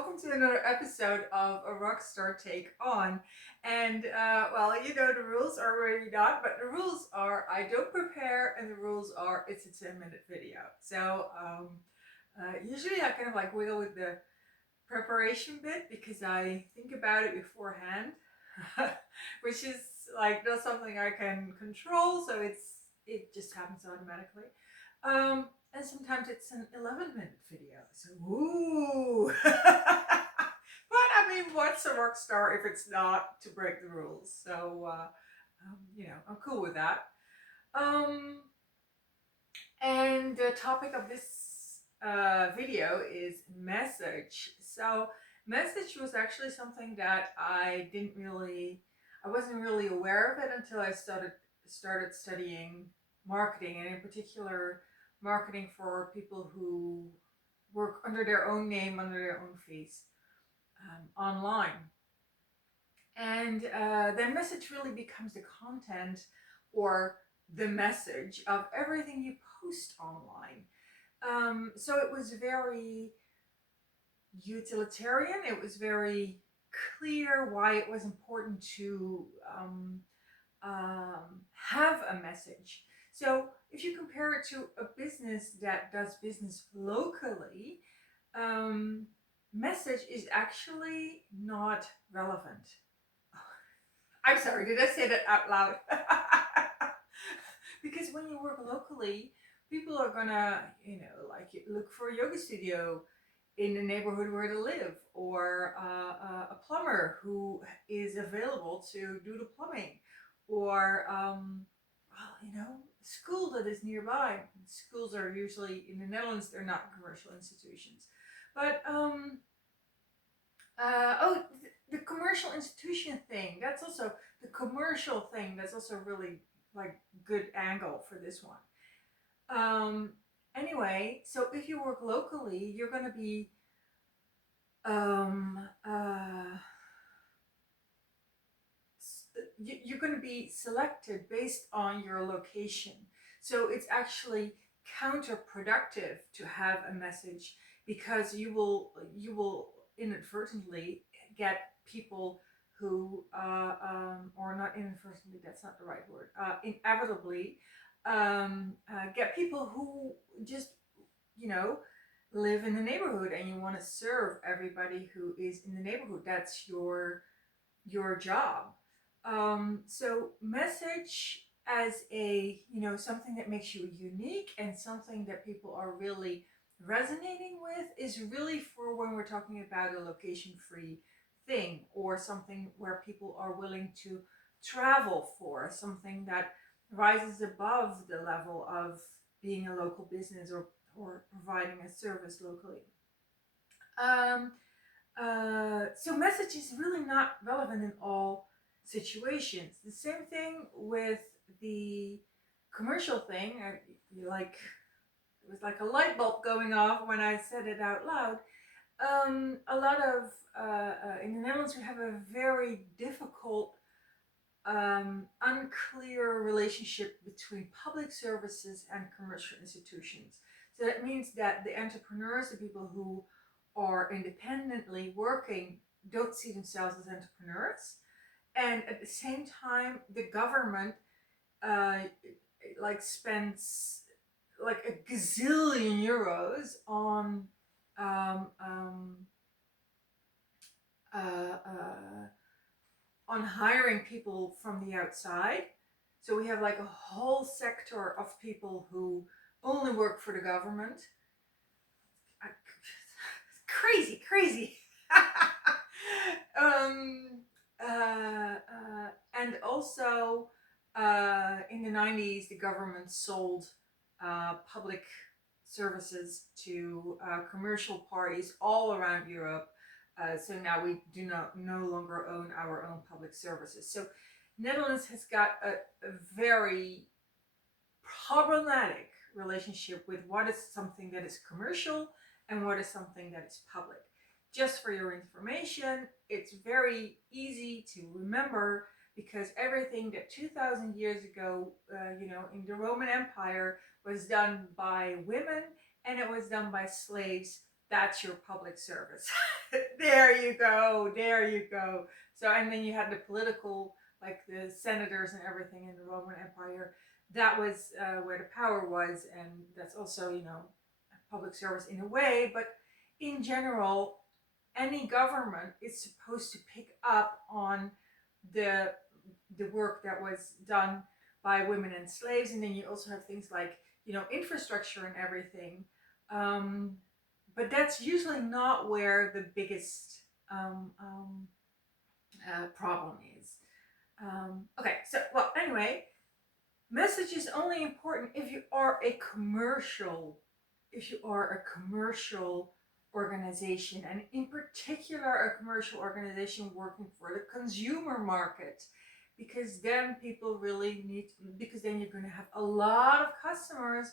welcome to another episode of A Rockstar Take On. And, you know the rules are already not, but the rules are I don't prepare, and the rules are it's a 10-minute video. Usually I kind of like wiggle with the preparation bit because I think about it beforehand, which is like not something I can control, so it just happens automatically. And sometimes it's an 11-minute video, so ooh. But I mean, what's a rock star if it's not to break the rules? I'm cool with that. Um, and the topic of this video is message. So message was actually something that I wasn't really aware of it until I started studying marketing, and in particular marketing for people who work under their own name, under their own face, online. And then message really becomes the content or the message of everything you post online. So it was very utilitarian. It was very clear why it was important to have a message. So if you compare it to a business that does business locally, message is actually not relevant. I'm sorry, did I say that out loud? Because when you work locally, people are gonna, look for a yoga studio in the neighborhood where they live, or a plumber who is available to do the plumbing, or school that is nearby. Schools are usually in the Netherlands; they're not commercial institutions, but the commercial institution thing. That's also the commercial thing. That's also really like good angle for this one. Anyway, so if you work locally, you're going to be you're going to be selected based on your location. So it's actually counterproductive to have a message, because you will inadvertently get people who or not inadvertently, that's not the right word, inevitably get people who just you know live in the neighborhood, and you want to serve everybody who is in the neighborhood. That's your job. So message as a something that makes you unique and something that people are really resonating with is really for when we're talking about a location free thing, or something where people are willing to travel for, something that rises above the level of being a local business, or providing a service locally. Um, so message is really not relevant in all situations. The same thing with the commercial thing. It was like a light bulb going off when I said it out loud. A lot of in the Netherlands, we have a very difficult, unclear relationship between public services and commercial institutions. So that means that the entrepreneurs, the people who are independently working, don't see themselves as entrepreneurs, and at the same time, the government spends like a gazillion euros um, um, uh, uh, on hiring people from the outside. So we have like a whole sector of people who only work for the government. Crazy, crazy. um, and also, in the 90s, the government sold public services to commercial parties all around Europe. So now we do no longer own our own public services. So Netherlands has got a very problematic relationship with what is something that is commercial and what is something that is public. Just for your information, it's very easy to remember, because everything that 2,000 years ago, in the Roman Empire was done by women, and it was done by slaves that's your public service. There you go, there you go. So, and then you had the political, like the senators and everything in the Roman Empire. That was where the power was, and that's also, public service in a way. But in general, any government is supposed to pick up on the the work that was done by women and slaves, and then you also have things like, infrastructure and everything. Um, but that's usually not where the biggest problem is. Okay, so, well, anyway, message is only important if you are a commercial organization, and in particular a commercial organization working for the consumer market, because then people really need, because then you're going to have a lot of customers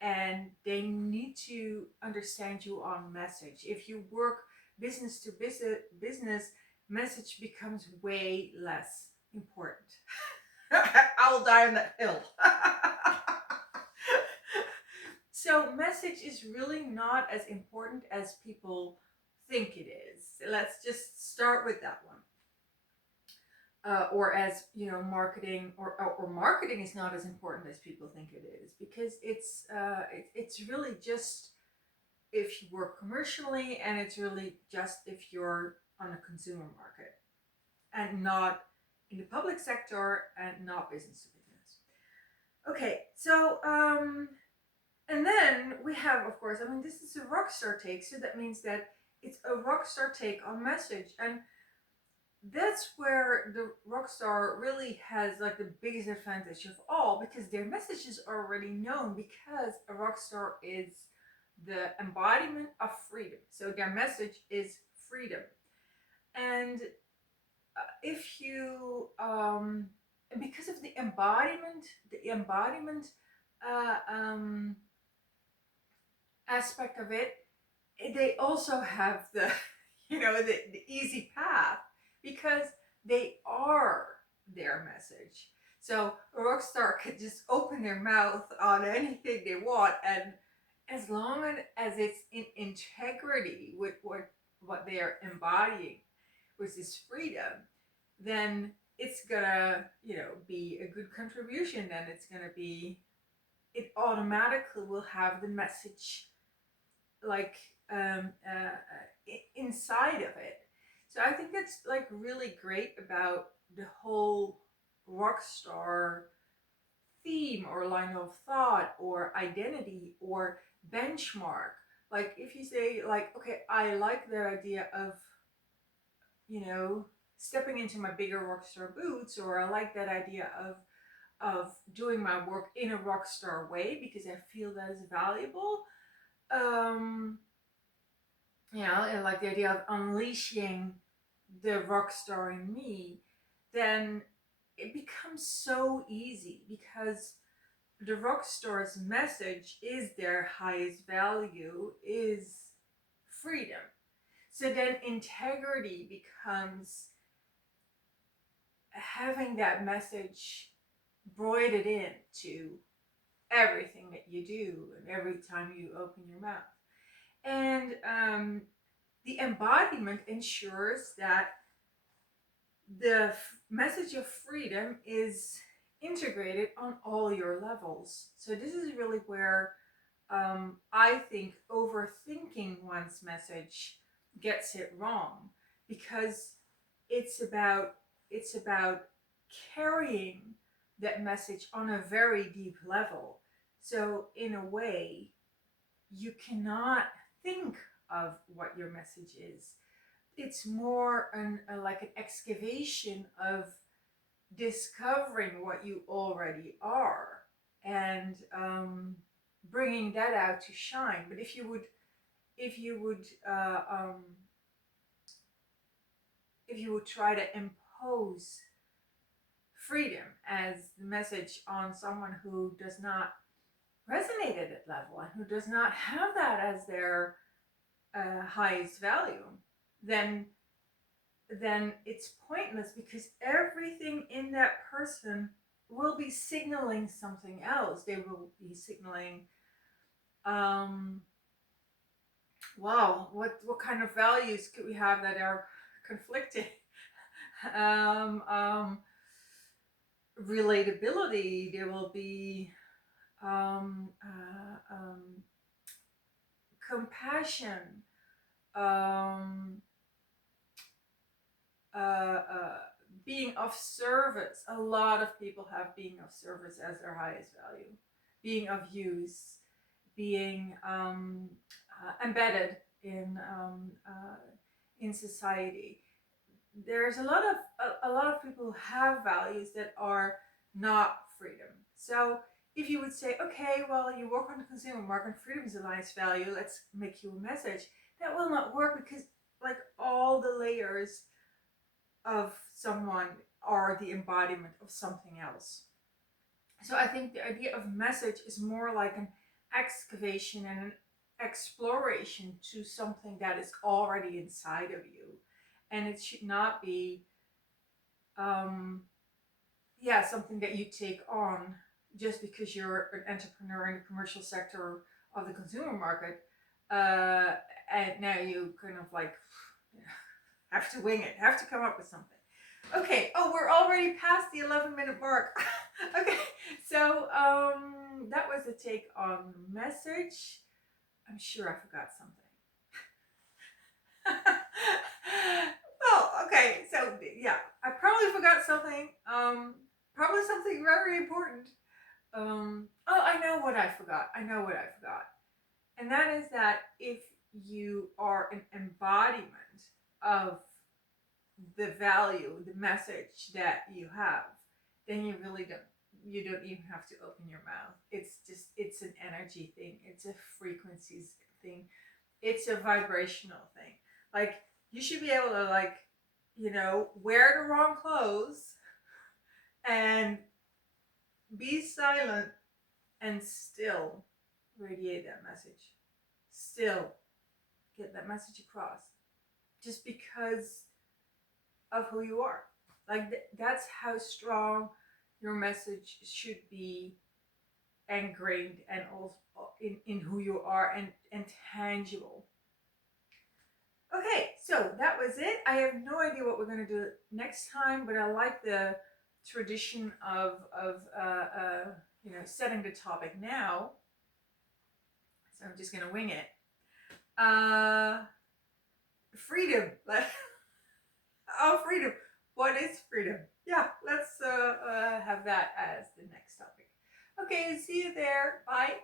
and they need to understand you on message. If you work business to business, message becomes way less important. I will die on that hill. So message is really not as important as people think it is. Let's just start with that one. Or as marketing, or marketing is not as important as people think it is, because it's really just if you work commercially, and it's really just if you're on a consumer market and not in the public sector and not business to business. Okay, so and then we have, of course, this is a rock star take, so that means that it's a rock star take on message, and that's where the rock star really has like the biggest advantage of all, because their message is already known, because a rock star is the embodiment of freedom. So their message is freedom, and if you because of the embodiment aspect of it, they also have the the easy path, because they are their message. So a rock star could just open their mouth on anything they want, and as long as it's in integrity with what they are embodying, which is freedom, then it's gonna be a good contribution. Then it automatically will have the message, like inside of it. So I think that's like really great about the whole rock star theme, or line of thought, or identity, or benchmark. Like if you say, like, okay, I like the idea of stepping into my bigger rock star boots, or I like that idea of doing my work in a rock star way because I feel that is valuable. And like the idea of unleashing the rock star in me, then it becomes so easy, because the rock star's message is their highest value, is freedom. So then integrity becomes having that message broidered into everything that you do and every time you open your mouth. And the embodiment ensures that the message of freedom is integrated on all your levels. So this is really where I think overthinking one's message gets it wrong, because it's about carrying that message on a very deep level. So in a way, you cannot think of what your message is. It's more like an excavation of discovering what you already are, and bringing that out to shine. But if you would try to impose freedom as the message on someone who does not resonate at that level, and who does not have that as their highest value, then it's pointless, because everything in that person will be signaling something else. They will be signaling Wow, what kind of values could we have that are conflicting? um, um, Relatability. There will be um, compassion, um, uh, uh, being of service. A lot of people have being of service as their highest value, being of use, being embedded in society. There's a lot of people who have values that are not freedom. So if you would say, okay, well, you work on the consumer market, freedom is the highest value, let's make you a message, that will not work, because like all the layers of someone are the embodiment of something else. So I think the idea of message is more like an excavation and an exploration to something that is already inside of you. And it should not be um, yeah, something that you take on just because you're an entrepreneur in the commercial sector of the consumer market, and now you kind of like have to wing it, have to come up with something. Okay. Oh, we're already past the 11-minute mark. Okay. So that was a take on message. I'm sure I forgot something. Well, okay. So yeah, I probably forgot something. Probably something very important. Oh, I know what I forgot. I know what I forgot. And that is that if you are an embodiment of the value, the message that you have, then you don't even have to open your mouth. It's an energy thing. It's a frequencies thing. It's a vibrational thing. Like, you should be able to, like, wear the wrong clothes and be silent and still radiate that message. Still get that message across. Just because of who you are. Like, that's how strong your message should be ingrained and also in who you are, and tangible. Okay, so that was it. I have no idea what we're going to do next time, but I like the tradition of setting the topic now. So I'm just going to wing it. Freedom. Oh, freedom. What is freedom? Yeah, let's have that as the next topic. Okay, see you there. Bye.